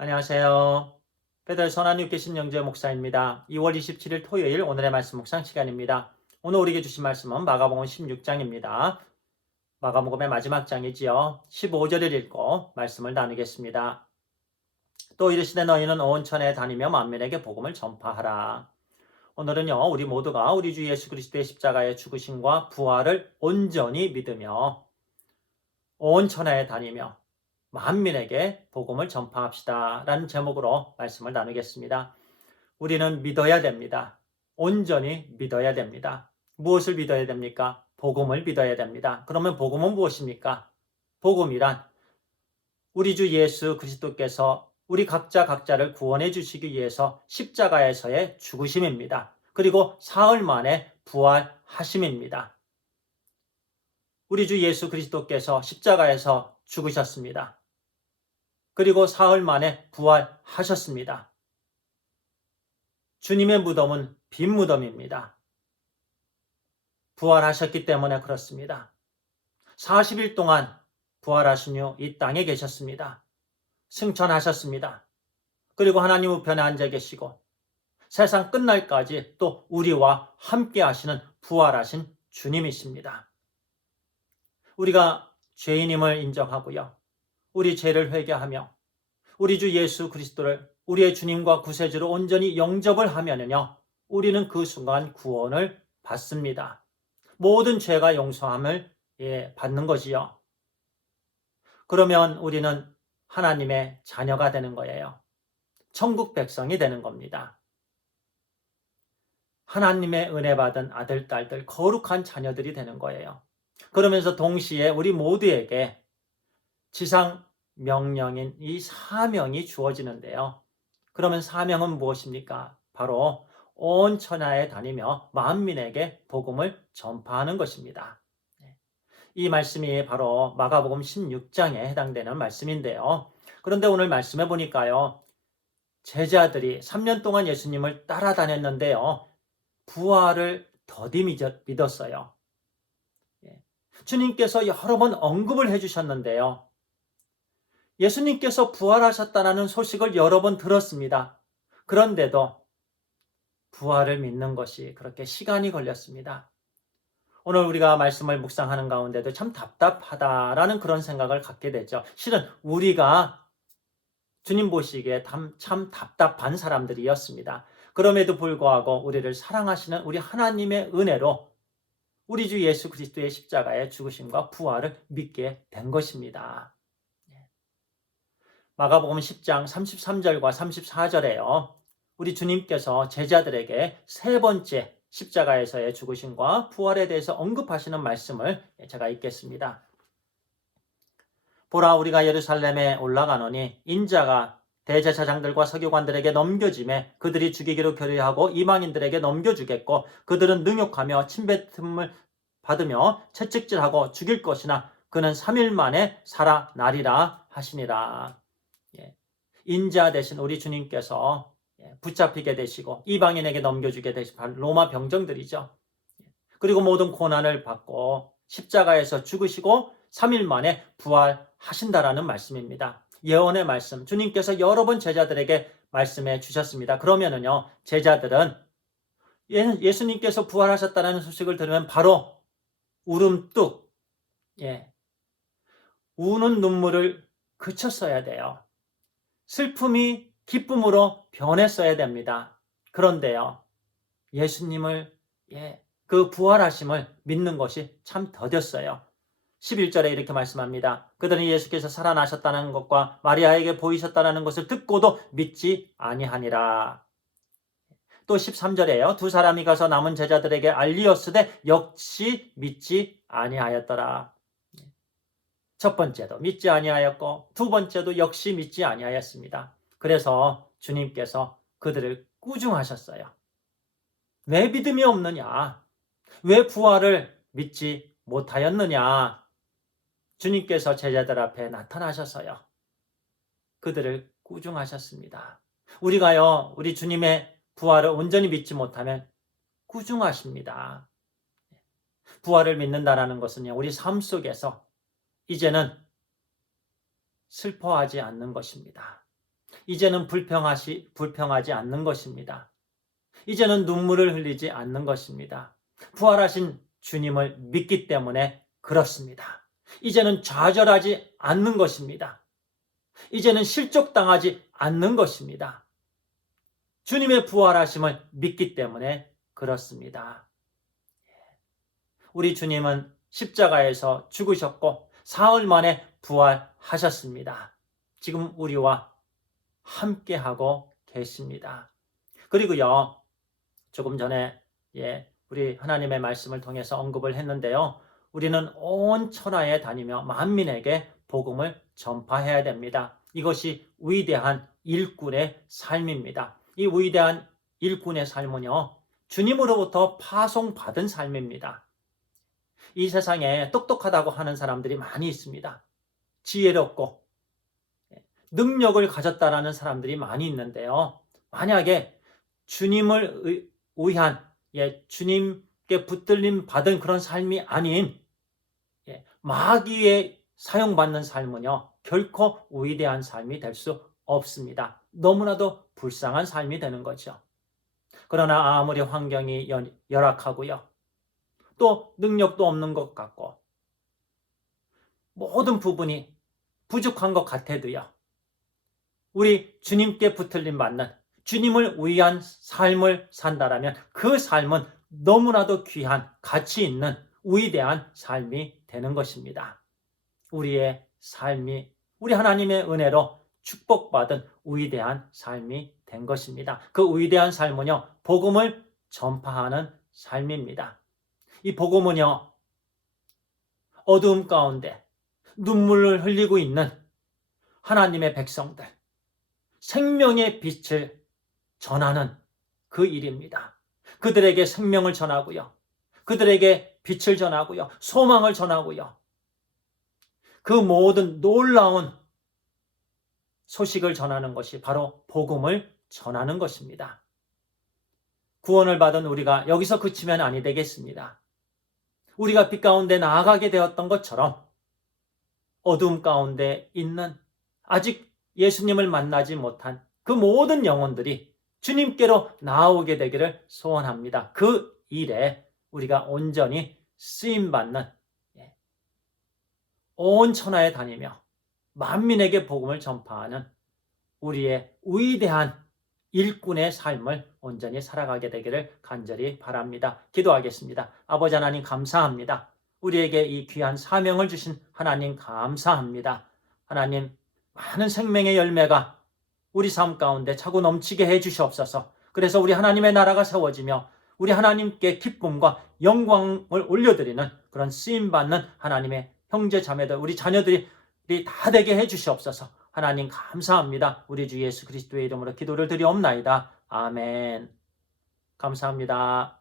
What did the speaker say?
안녕하세요. 베델 선한 교신 영재 목사입니다. 2월 27일 토요일 오늘의 말씀 묵상 시간입니다. 오늘 우리에게 주신 말씀은 마가복음 16장입니다. 마가복음의 마지막 장이지요. 15절을 읽고 말씀을 나누겠습니다. 또 이르시되 너희는 온 천에 다니며 만민에게 복음을 전파하라. 오늘은요, 우리 모두가 우리 주 예수 그리스도의 십자가의 죽으심과 부활을 온전히 믿으며 온 천하에 다니며 만민에게 복음을 전파합시다 라는 제목으로 말씀을 나누겠습니다. 우리는 믿어야 됩니다. 온전히 믿어야 됩니다. 무엇을 믿어야 됩니까? 복음을 믿어야 됩니다. 그러면 복음은 무엇입니까? 복음이란 우리 주 예수 그리스도께서 우리 각자를 구원해 주시기 위해서 십자가에서의 죽으심입니다. 그리고 사흘 만에 부활하심입니다. 우리 주 예수 그리스도께서 십자가에서 죽으셨습니다. 그리고 사흘 만에 부활하셨습니다. 주님의 무덤은 빈 무덤입니다. 부활하셨기 때문에 그렇습니다. 40일 동안 부활하신 후 이 땅에 계셨습니다. 승천하셨습니다. 그리고 하나님 우편에 앉아 계시고 세상 끝날까지 또 우리와 함께 하시는 부활하신 주님이십니다. 우리가 죄인임을 인정하고요. 우리 죄를 회개하며 우리 주 예수 그리스도를 우리의 주님과 구세주로 온전히 영접을 하면은요, 우리는 그 순간 구원을 받습니다. 모든 죄가 용서함을 받는 것이요. 그러면 우리는 하나님의 자녀가 되는 거예요. 천국 백성이 되는 겁니다. 하나님의 은혜 받은 아들, 딸들, 거룩한 자녀들이 되는 거예요. 그러면서 동시에 우리 모두에게 지상 명령인 이 사명이 주어지는데요. 그러면 사명은 무엇입니까? 바로 온 천하에 다니며 만민에게 복음을 전파하는 것입니다. 이 말씀이 바로 마가복음 16장에 해당되는 말씀인데요. 그런데 오늘 말씀해 보니까요. 제자들이 3년 동안 예수님을 따라다녔는데요. 부활을 더디 믿었어요. 주님께서 여러 번 언급을 해주셨는데요. 예수님께서 부활하셨다는 소식을 여러 번 들었습니다. 그런데도 부활을 믿는 것이 그렇게 시간이 걸렸습니다. 오늘 우리가 말씀을 묵상하는 가운데도 참 답답하다라는 그런 생각을 갖게 되죠. 실은 우리가 주님 보시기에 참 답답한 사람들이었습니다. 그럼에도 불구하고 우리를 사랑하시는 우리 하나님의 은혜로 우리 주 예수 그리스도의 십자가의 죽으심과 부활을 믿게 된 것입니다. 마가복음 10장 33절과 34절에요. 우리 주님께서 제자들에게 세 번째 십자가에서의 죽으심과 부활에 대해서 언급하시는 말씀을 제가 읽겠습니다. 보라 우리가 예루살렘에 올라가노니 인자가 대제사장들과 서기관들에게 넘겨짐에 그들이 죽이기로 결의하고 이방인들에게 넘겨주겠고 그들은 능욕하며 침뱉음을 받으며 채찍질하고 죽일 것이나 그는 3일 만에 살아나리라 하시니라. 인자 대신 우리 주님께서 붙잡히게 되시고 이방인에게 넘겨주게 되신 로마 병정들이죠. 그리고 모든 고난을 받고 십자가에서 죽으시고 3일 만에 부활하신다라는 말씀입니다. 예언의 말씀, 주님께서 여러 번 제자들에게 말씀해 주셨습니다. 그러면은요, 제자들은 예수님께서 부활하셨다는 소식을 들으면 바로 울음뚝, 우는 눈물을 그쳤어야 돼요. 슬픔이 기쁨으로 변했어야 됩니다. 그런데요, 예수님을, 그 부활하심을 믿는 것이 참 더뎠어요. 11절에 이렇게 말씀합니다. 그들은 예수께서 살아나셨다는 것과 마리아에게 보이셨다는 것을 듣고도 믿지 아니하니라. 또 13절에요. 두 사람이 가서 남은 제자들에게 알리었으되 역시 믿지 아니하였더라. 첫 번째도 믿지 아니하였고 두 번째도 역시 믿지 아니하였습니다. 그래서 주님께서 그들을 꾸중하셨어요. 왜 믿음이 없느냐? 왜 부활을 믿지 못하였느냐? 주님께서 제자들 앞에 나타나셔서요. 그들을 꾸중하셨습니다. 우리가요, 우리 주님의 부활을 온전히 믿지 못하면 꾸중하십니다. 부활을 믿는다는 것은요, 우리 삶 속에서 이제는 슬퍼하지 않는 것입니다. 이제는 불평하지 않는 것입니다. 이제는 눈물을 흘리지 않는 것입니다. 부활하신 주님을 믿기 때문에 그렇습니다. 이제는 좌절하지 않는 것입니다. 이제는 실족당하지 않는 것입니다. 주님의 부활하심을 믿기 때문에 그렇습니다. 우리 주님은 십자가에서 죽으셨고 사흘 만에 부활하셨습니다. 지금 우리와 함께하고 계십니다. 그리고요, 조금 전에 우리 하나님의 말씀을 통해서 언급을 했는데요. 우리는 온 천하에 다니며 만민에게 복음을 전파해야 됩니다. 이것이 위대한 일꾼의 삶입니다. 이 위대한 일꾼의 삶은요, 주님으로부터 파송받은 삶입니다. 이 세상에 똑똑하다고 하는 사람들이 많이 있습니다. 지혜롭고 능력을 가졌다라는 사람들이 많이 있는데요. 만약에 주님을 위한 주님께 붙들림 받은 그런 삶이 아닌 마귀에 사용받는 삶은요, 결코 위대한 삶이 될 수 없습니다. 너무나도 불쌍한 삶이 되는 거죠. 그러나 아무리 환경이 열악하고요, 또 능력도 없는 것 같고 모든 부분이 부족한 것 같아도요, 우리 주님께 붙들림 받는 주님을 위한 삶을 산다라면 그 삶은 너무나도 귀한 가치 있는 위대한 삶이 되는 것입니다. 우리의 삶이 우리 하나님의 은혜로 축복받은 위대한 삶이 된 것입니다. 그 위대한 삶은요, 복음을 전파하는 삶입니다. 이 복음은요, 어두움 가운데 눈물을 흘리고 있는 하나님의 백성들, 생명의 빛을 전하는 그 일입니다. 그들에게 생명을 전하고요, 그들에게 빛을 전하고요, 소망을 전하고요, 그 모든 놀라운 소식을 전하는 것이 바로 복음을 전하는 것입니다. 구원을 받은 우리가 여기서 그치면 아니 되겠습니다. 우리가 빛 가운데 나아가게 되었던 것처럼 어두움 가운데 있는 아직 예수님을 만나지 못한 그 모든 영혼들이 주님께로 나아오게 되기를 소원합니다. 그 일에 우리가 온전히 쓰임받는, 온 천하에 다니며 만민에게 복음을 전파하는 우리의 위대한 일꾼의 삶을 온전히 살아가게 되기를 간절히 바랍니다. 기도하겠습니다. 아버지 하나님 감사합니다. 우리에게 이 귀한 사명을 주신 하나님 감사합니다. 하나님, 많은 생명의 열매가 우리 삶 가운데 차고 넘치게 해 주시옵소서. 그래서 우리 하나님의 나라가 세워지며 우리 하나님께 기쁨과 영광을 올려드리는 그런 쓰임받는 하나님의 형제 자매들, 우리 자녀들이 다 되게 해 주시옵소서. 하나님 감사합니다. 우리 주 예수 그리스도의 이름으로 기도를 드리옵나이다. 아멘. 감사합니다.